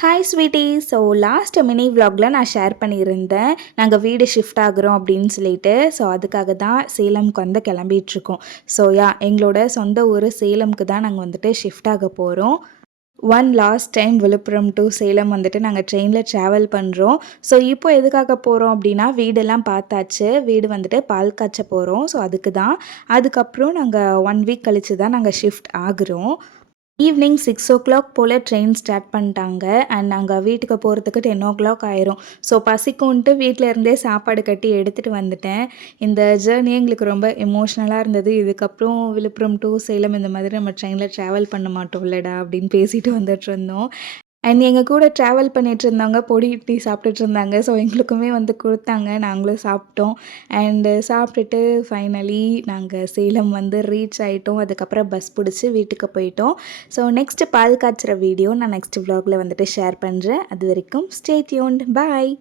Hi sweetie. So last mini விலாகில் நான் share பண்ணியிருந்தேன் நாங்கள் வீடு ஷிஃப்ட் ஆகுறோம் அப்படின்னு சொல்லிட்டு. ஸோ அதுக்காக தான் சேலம்க்கு வந்து கிளம்பிகிட்ருக்கோம். ஸோ எங்களோட சொந்த ஊர் சேலம்க்கு தான் நாங்கள் வந்துட்டு ஷிஃப்ட் ஆக போகிறோம். Last time Villupuram to Salem வந்துட்டு நாங்கள் ட்ரெயினில் ட்ராவல் பண்ணுறோம். ஸோ இப்போ எதுக்காக போகிறோம் அப்படின்னா, வீடெல்லாம் பார்த்தாச்சு. வீடு வந்துட்டு பால் காய்ச்ச போகிறோம். ஸோ அதுக்கு தான். அதுக்கப்புறம் நாங்கள் 1 வீக் கழித்து தான் நாங்கள் ஷிஃப்ட் ஆகுறோம். ஈவினிங் 6:00 போல் ட்ரெயின் ஸ்டார்ட் பண்ணிட்டாங்க. அண்ட் நாங்கள் வீட்டுக்கு போகிறதுக்கு 10:00 ஆயிரும். ஸோ பசிக்குன்ட்டு வீட்டில் இருந்தே சாப்பாடு கட்டி எடுத்துகிட்டு வந்துட்டேன். இந்த ஜேர்னியே எங்களுக்கு ரொம்ப எமோஷ்னலாக இருந்தது. இதுக்கப்புறம் விழுப்புரம் டு சேலம் இந்த மாதிரி நம்ம ட்ரெயினில் ட்ராவல் பண்ண மாட்டோம்லடா அப்படின்னு பேசிட்டு வந்துட்டுருந்தோம். அண்ட் எங்கள் கூட ட்ராவல் பண்ணிகிட்டு இருந்தவங்க பொடி இட்லி சாப்பிட்டுட்டு இருந்தாங்க. ஸோ எங்களுக்குமே வந்து கொடுத்தாங்க. நாங்களும் சாப்பிட்டோம். அண்டு சாப்பிட்டுட்டு ஃபைனலி நாங்கள் சேலம் வந்து ரீச் ஆகிட்டோம். அதுக்கப்புறம் பஸ் பிடிச்சி வீட்டுக்கு போயிட்டோம். ஸோ நெக்ஸ்ட்டு பால் காய்ச்சுற வீடியோ நான் நெக்ஸ்ட் விலாகில் வந்துட்டு ஷேர் பண்ணுறேன். அது வரைக்கும் ஸ்டே டியூன்ட். பாய்.